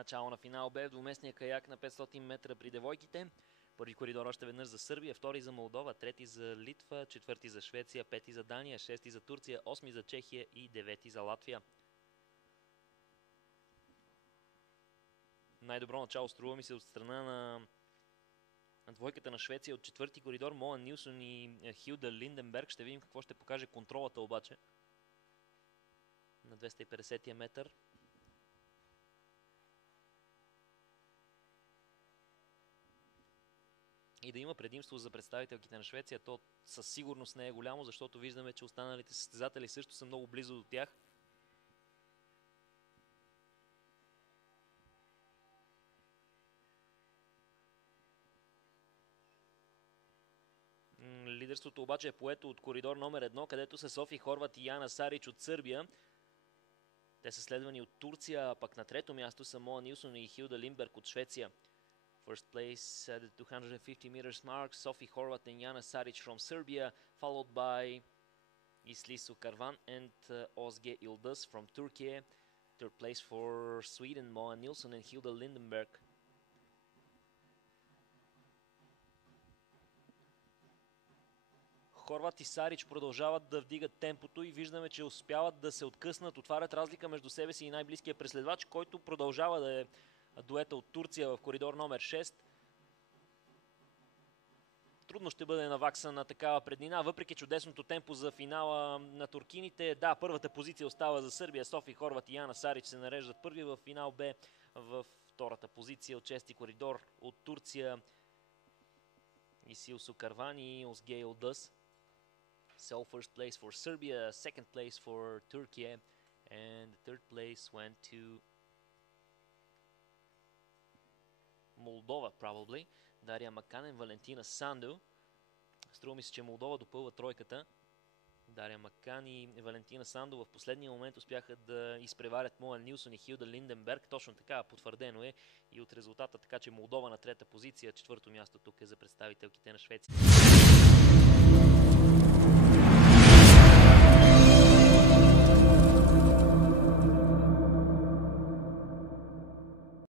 Начало на финал бе в двуместния каяк на 500 метра при девойките. Първи коридор още веднъж за Сърбия, втори за Молдова, трети за Литва, четвърти за Швеция, пети за Дания, шести за Турция, осми за Чехия и девети за Латвия. Най-добро начало струва ми се от страна на двойката на Швеция от четвърти коридор, Моа Нилсон и Хилда Линденберг. Ще видим какво ще покаже контролата обаче на 250-я метър. И да има предимство за представителките на Швеция, то със сигурност не е голямо, защото виждаме, че останалите състезатели също са много близо до тях. Лидерството обаче е поето от коридор номер 1, където са Софи Хорват и Яна Сарич от Сърбия. Те са следвани от Турция, а пък на трето място са Моа Нилсон и Хилда Линдберг от Швеция. First place at the 250 meters mark, Sophie Horvat and Yana Saric from Serbia, followed by Isli Sukarvan and Ozge Yıldız from Turkey. Third place for Sweden, Moa Nilsson and Hilda Lindenberg. Хорват и Сарич продължават да вдигат темпото и виждаме, че успяват да се откъснат, отварят разлика между себе си и най-близкия преследвач, който продължава да е дуета от Турция в коридор номер 6. Трудно ще бъде наваксан на такава преднина, въпреки чудесното темпо за финала на туркините. Да, първата позиция остава за Сърбия. Софи Хорват и Яна Сарич се нареждат първи в финал Б. В втората позиция от чести коридор от Турция Исил Сукарван и Озге Йылдыз. So first place for Serbia, second place for Turkey, and the third place went to Молдова, probably. Дария Маканен, Валентина Санду. Струва ми се, че Молдова допълва тройката. Дария Макан и Валентина Санду в последния момент успяха да изпреварят Моа Нилсон и Хилда Линденберг. Точно така, потвърдено е и от резултата, така че Молдова на трета позиция. Четвърто място тук е за представителките на Швеция.